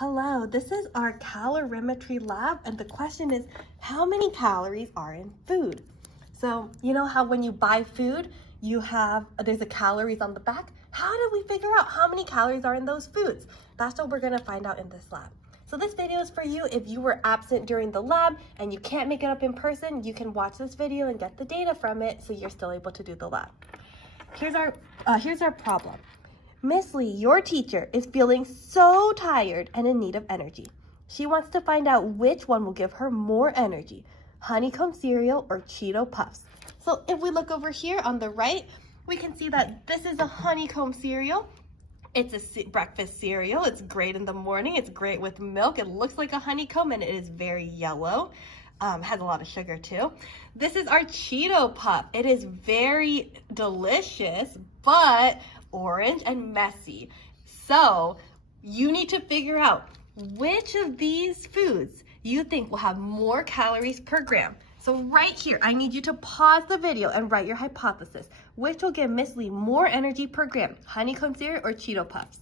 Hello, this is our calorimetry lab, and the question is, how many calories are in food? So, you know how when you buy food, there's a calories on the back? How did we figure out how many calories are in those foods? That's what we're gonna find out in this lab. So this video is for you if you were absent during the lab and you can't make it up in person, you can watch this video and get the data from it so you're still able to do the lab. Here's our problem. Miss Lee, your teacher, is feeling so tired and in need of energy. She wants to find out which one will give her more energy, Honeycomb cereal or Cheeto Puffs. So if we look over here on the right, we can see that this is a Honeycomb cereal. It's a breakfast cereal. It's great in the morning. It's great with milk. It looks like a honeycomb and it is very yellow. Has a lot of sugar too. This is our Cheeto Puff. It is very delicious, but orange and messy. So you need to figure out which of these foods you think will have more calories per gram. So right here, I need you to pause the video and write your hypothesis. Which will give Miss Lee more energy per gram, Honeycomb cereal or Cheeto Puffs?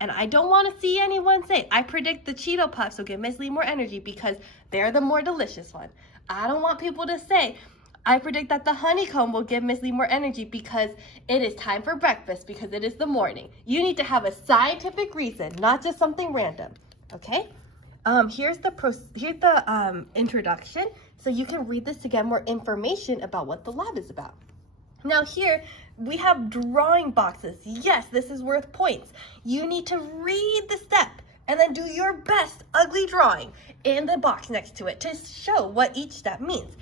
And I don't want to see anyone say, I predict the Cheeto Puffs will give Miss Lee more energy because they're the more delicious one. I don't want people to say, I predict that the Honeycomb will give Miss Lee more energy because it is time for breakfast, because it is the morning. You need to have a scientific reason, not just something random, okay? Here's the introduction, so you can read this to get more information about what the lab is about. Now here, we have drawing boxes. Yes, this is worth points. You need to read the step and then do your best ugly drawing in the box next to it to show what each step means.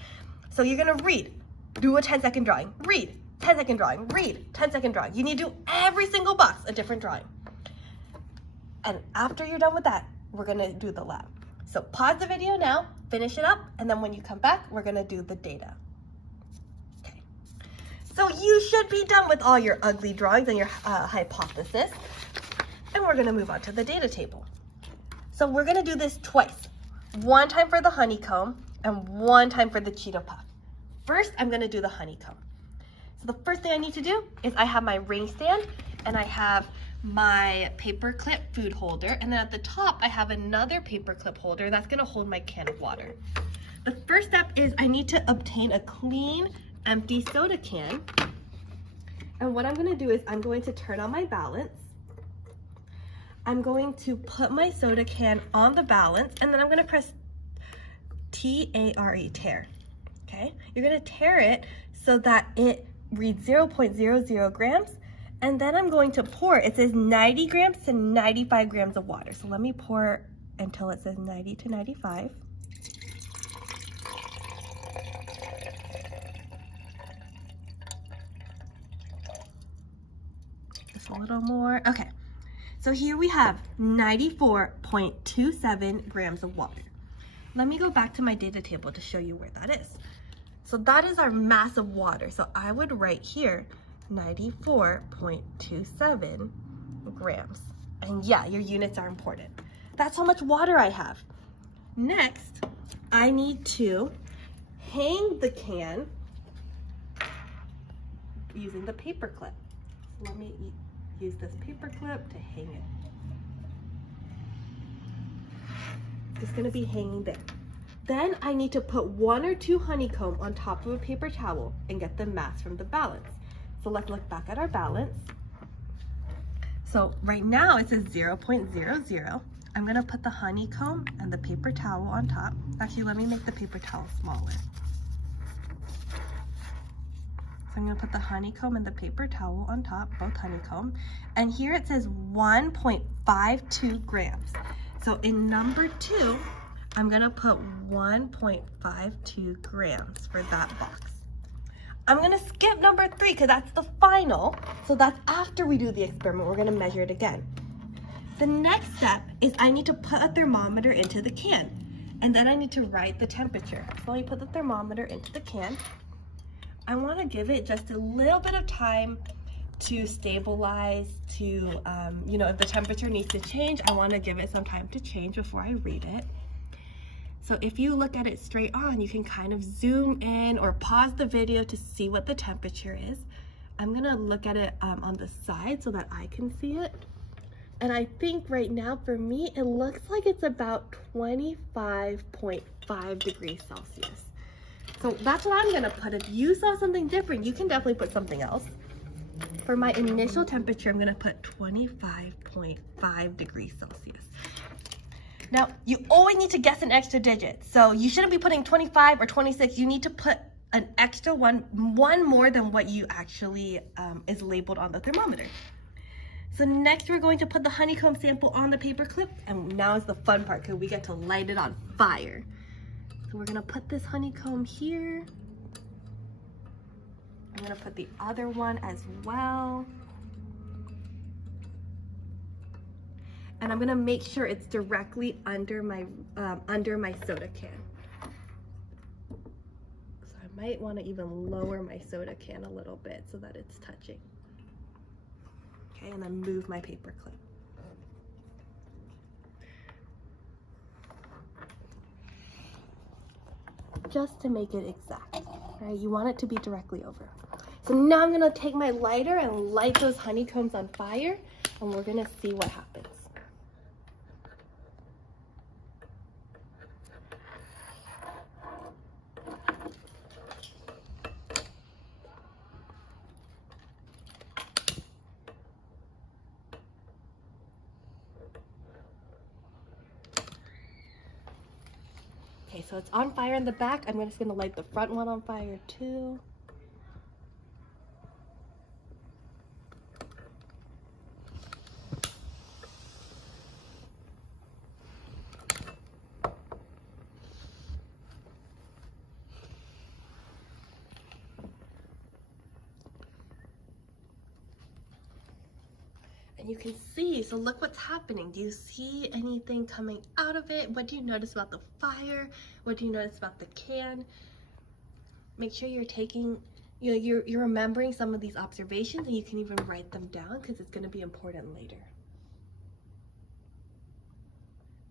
So you're gonna read, do a 10-second drawing, read, 10-second drawing, read, 10-second drawing. You need to do every single box a different drawing. And after you're done with that, we're gonna do the lab. So pause the video now, finish it up, and then when you come back, we're gonna do the data. Okay. So you should be done with all your ugly drawings and your hypothesis. And we're gonna move on to the data table. So we're gonna do this twice. One time for the honeycomb and one time for the Cheeto Puff. First, I'm gonna do the honeycomb. So the first thing I need to do is I have my ring stand and I have my paper clip food holder, and then at the top I have another paper clip holder that's gonna hold my can of water. The first step is I need to obtain a clean, empty soda can. And what I'm gonna do is I'm going to turn on my balance. I'm going to put my soda can on the balance, and then I'm gonna press T-A-R-E, tear, okay? You're gonna tear it so that it reads 0.00 grams, and then I'm going to pour. It says 90 grams to 95 grams of water. So let me pour until it says 90 to 95. Just a little more, okay. So here we have 94.27 grams of water. Let me go back to my data table to show you where that is. So that is our mass of water. So I would write here 94.27 grams. And yeah, your units are important. That's how much water I have. Next, I need to hang the can using the paper clip. So let me use this paper clip to hang it. It's gonna be hanging there. Then I need to put 1 or 2 honeycomb on top of a paper towel and get the mass from the balance. So let's look back at our balance. So right now it says 0.00. I'm gonna put the honeycomb and the paper towel on top. Actually, let me make the paper towel smaller. So I'm gonna put the honeycomb and the paper towel on top, both honeycomb. And here it says 1.52 grams. So in number 2, I'm gonna put 1.52 grams for that box. I'm gonna skip number 3 because that's the final. So that's after we do the experiment. We're gonna measure it again. The next step is I need to put a thermometer into the can, and then I need to write the temperature. So I put the thermometer into the can. I wanna give it just a little bit of time to stabilize, to, if the temperature needs to change, I wanna give it some time to change before I read it. So if you look at it straight on, you can kind of zoom in or pause the video to see what the temperature is. I'm gonna look at it on the side so that I can see it. And I think right now for me, it looks like it's about 25.5 degrees Celsius. So that's what I'm gonna put. If you saw something different, you can definitely put something else. For my initial temperature, I'm gonna put 25.5 degrees Celsius. Now, you always need to guess an extra digit. So you shouldn't be putting 25 or 26. You need to put an extra one more than what you actually is labeled on the thermometer. So next we're going to put the honeycomb sample on the paper clip, and now is the fun part because we get to light it on fire. So we're gonna put this honeycomb here. I'm gonna put the other one as well. And I'm gonna make sure it's directly under my soda can. So I might wanna even lower my soda can a little bit so that it's touching. Okay, and then move my paper clip. Just to make it exact, right? You want it to be directly over. So now I'm gonna take my lighter and light those honeycombs on fire, and we're gonna see what happens. Okay, so it's on fire in the back. I'm just gonna light the front one on fire too. And you can see, so look what's happening. Do you see anything coming out of it? What do you notice about the fire? What do you notice about the can? Make sure you're taking, you're remembering some of these observations, and you can even write them down because it's going to be important later.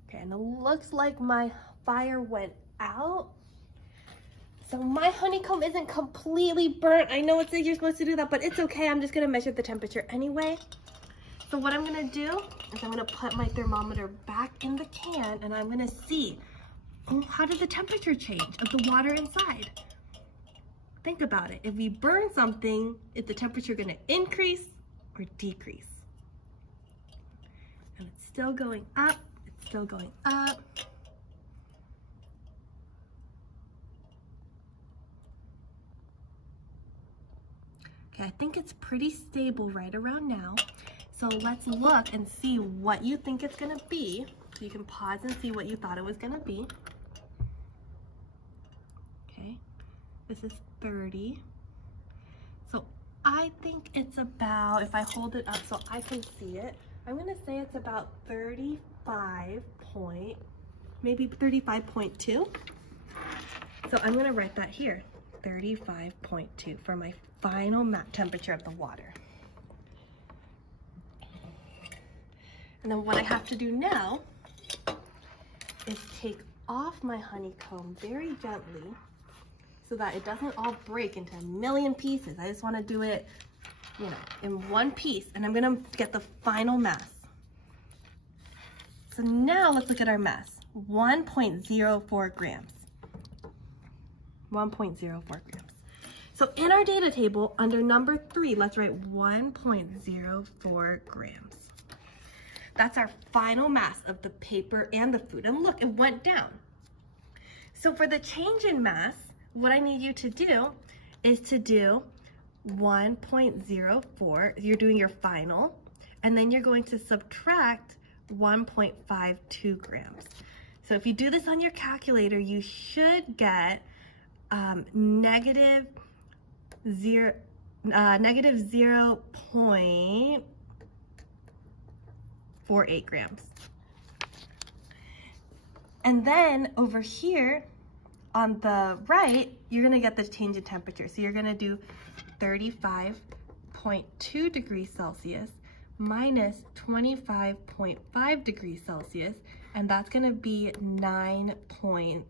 Okay, and it looks like my fire went out. So my honeycomb isn't completely burnt. I know you're supposed to do that, but it's okay. I'm just going to measure the temperature anyway. So what I'm gonna do is I'm gonna put my thermometer back in the can, and I'm gonna see, how did the temperature change of the water inside? Think about it. If we burn something, is the temperature gonna increase or decrease? And it's still going up, it's still going up. Okay, I think it's pretty stable right around now. So let's look and see what you think it's gonna be. So you can pause and see what you thought it was gonna be. Okay, this is 30. So I think it's about, if I hold it up so I can see it, I'm gonna say it's about 35.2. So I'm gonna write that here, 35.2 for my final temperature of the water. And then what I have to do now is take off my honeycomb very gently so that it doesn't all break into a million pieces. I just want to do it, in one piece, and I'm gonna get the final mass. So now let's look at our mass, 1.04 grams. 1.04 grams. So in our data table, under number 3, let's write 1.04 grams. That's our final mass of the paper and the food. And look, it went down. So for the change in mass, what I need you to do is to do 1.04. You're doing your final, and then you're going to subtract 1.52 grams. So if you do this on your calculator, you should get negative 0.48 grams. And then over here on the right, you're gonna get the change in temperature. So you're gonna do 35.2 degrees Celsius minus 25.5 degrees Celsius, and that's gonna be 9.7.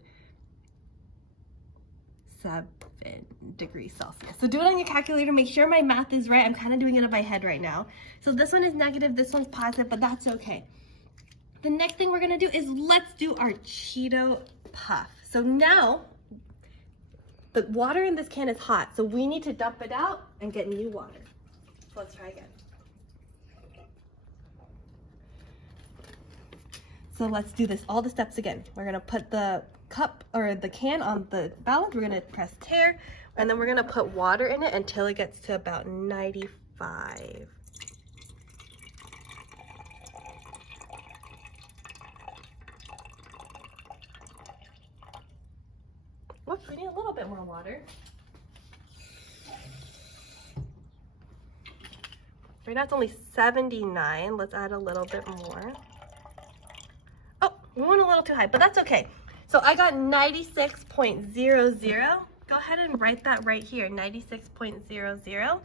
degrees Celsius. So do it on your calculator. Make sure my math is right. I'm kind of doing it in my head right now. So this one is negative, this one's positive, but that's okay. The next thing we're gonna do is let's do our Cheeto puff. So now, the water in this can is hot, so we need to dump it out and get new water. So let's try again. So let's do this, all the steps again. We're gonna put the cup or the can on the balance. We're gonna press tare, and then we're gonna put water in it until it gets to about 95. Whoops, we need a little bit more water. Right now it's only 79. Let's add a little bit more. Oh, we went a little too high, but that's okay. So I got 96.00. Go ahead and write that right here, 96.00.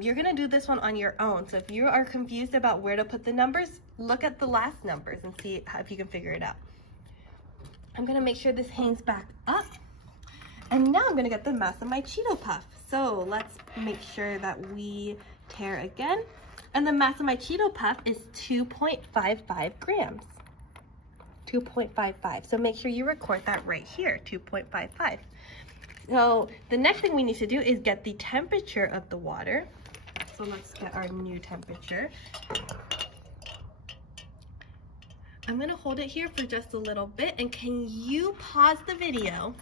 You're gonna do this one on your own. So if you are confused about where to put the numbers, look at the last numbers and see if you can figure it out. I'm gonna make sure this hangs back up. And now I'm gonna get the mass of my Cheeto puff. So let's make sure that we tare again. And the mass of my Cheeto puff is 2.55 grams. 2.55. So make sure you record that right here, 2.55. So the next thing we need to do is get the temperature of the water. So let's get our new temperature. I'm gonna hold it here for just a little bit, and can you pause the video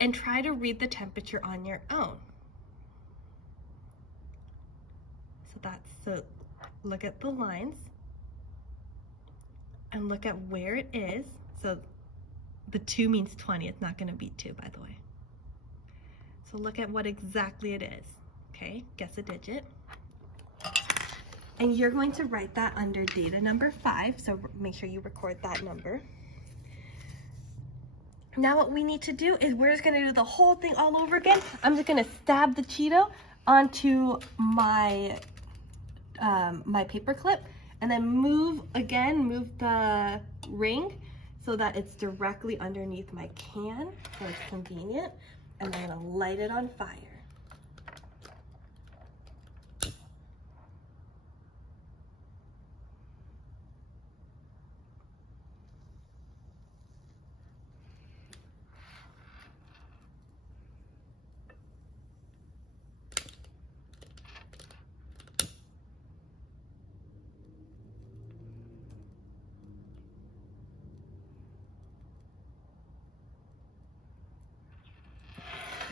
and try to read the temperature on your own? So look at the lines and look at where it is. So the 2 means 20. It's not gonna be 2, by the way. So look at what exactly it is. Okay, guess a digit. And you're going to write that under data number 5. So make sure you record that number. Now what we need to do is we're just gonna do the whole thing all over again. I'm just gonna stab the Cheeto onto my my paper clip, and then move the ring so that it's directly underneath my can, so it's convenient. And I'm gonna light it on fire.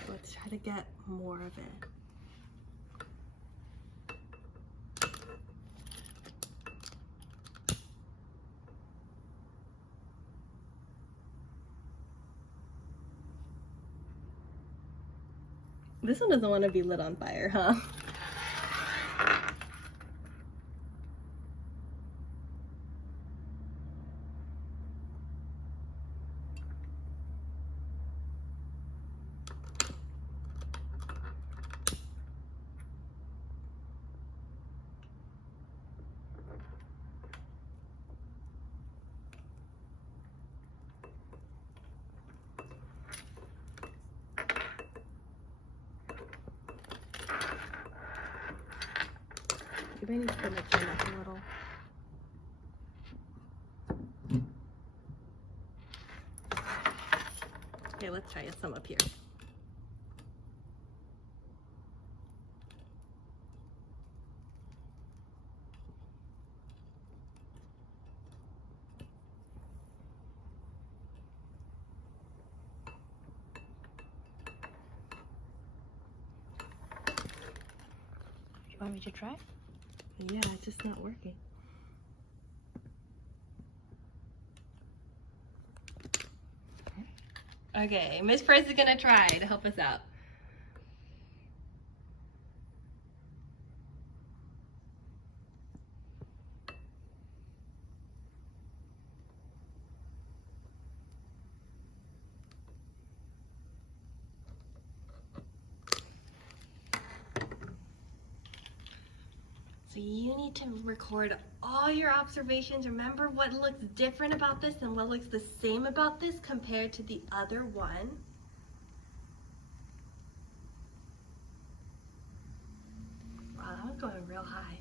Let's try to get more of it. This one doesn't want to be lit on fire, huh? You may need to put my chin up a little. Okay, let's try some up here. You want me to try? Yeah, it's just not working. Okay, Miss Price is gonna try to help us out. So you need to record all your observations. Remember what looks different about this and what looks the same about this compared to the other one. Wow, that was going real high.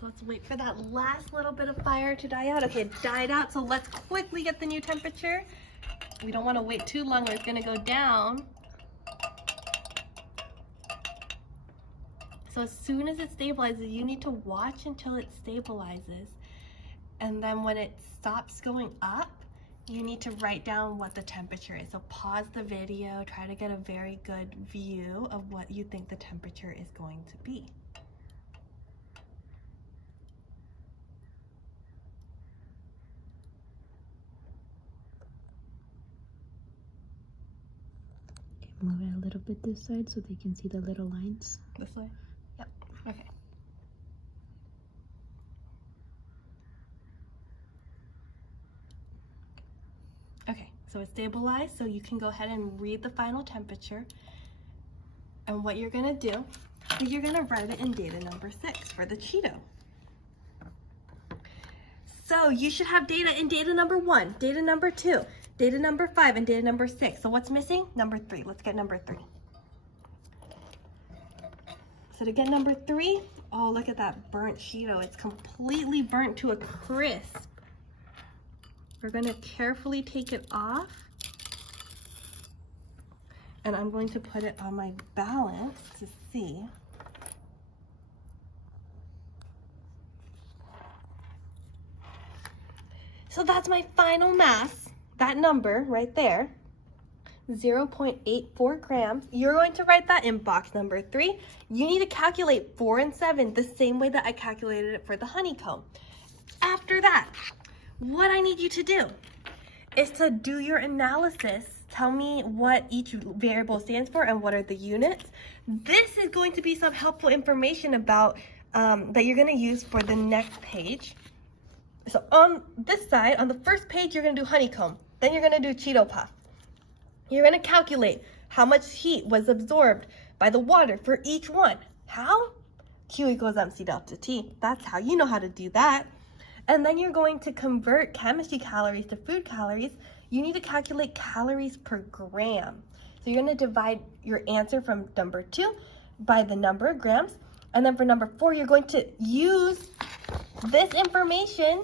So let's wait for that last little bit of fire to die out. Okay, it died out, so let's quickly get the new temperature. We don't want to wait too long or it's going to go down. So as soon as it stabilizes, you need to watch until it stabilizes. And then when it stops going up, you need to write down what the temperature is. So pause the video, try to get a very good view of what you think the temperature is going to be. Move it a little bit this side so they can see the little lines. This way? Yep. Okay. Okay, so it's stabilized, so you can go ahead and read the final temperature. And what you're gonna do is you're gonna write it in data number 6 for the Cheeto. So you should have data in data number 1, data number 2, data number 5, and data number 6. So what's missing? Number 3. Let's get number 3. So to get number 3, oh, look at that burnt Cheeto. It's completely burnt to a crisp. We're going to carefully take it off. And I'm going to put it on my balance to see. So that's my final mass, that number right there, 0.84 grams. You're going to write that in box number 3. You need to calculate 4 and 7 the same way that I calculated it for the honeycomb. After that, what I need you to do is to do your analysis. Tell me what each variable stands for and what are the units. This is going to be some helpful information about that you're going to use for the next page. So on this side, on the first page, you're going to do honeycomb. Then you're going to do Cheeto puff. You're going to calculate how much heat was absorbed by the water for each one. How? Q equals MC delta T. That's how. You know how to do that. And then you're going to convert chemistry calories to food calories. You need to calculate calories per gram. So you're going to divide your answer from number 2 by the number of grams. And then for number 4, you're going to use this information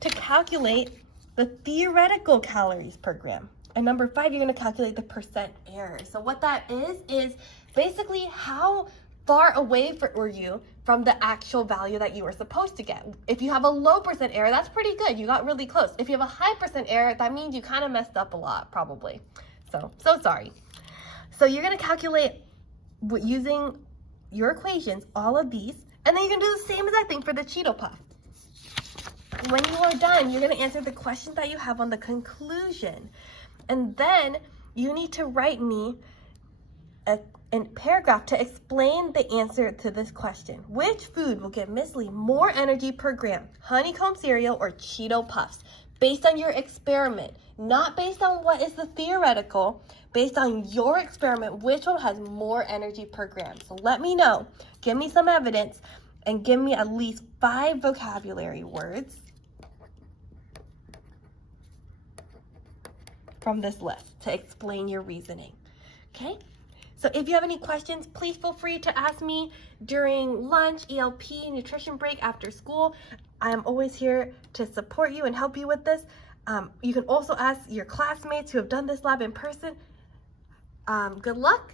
to calculate the theoretical calories per gram. And number 5, you're going to calculate the percent error. So what that is basically how far away were you from the actual value that you were supposed to get. If you have a low percent error, that's pretty good. You got really close. If you have a high percent error, that means you kind of messed up a lot, probably. So sorry. So you're going to calculate using your equations, all of these, and then you can do the same exact thing for the Cheeto puff. When you are done, you're going to answer the questions that you have on the conclusion. And then you need to write me a paragraph to explain the answer to this question. Which food will give Miss Lee more energy per gram? Honeycomb cereal or Cheeto puffs? Based on your experiment, not based on what is the theoretical, based on your experiment, which one has more energy per gram? So let me know, give me some evidence, and give me at least 5 vocabulary words from this list to explain your reasoning, okay? So if you have any questions, please feel free to ask me during lunch, ELP, nutrition break, after school. I am always here to support you and help you with this. You can also ask your classmates who have done this lab in person. Good luck.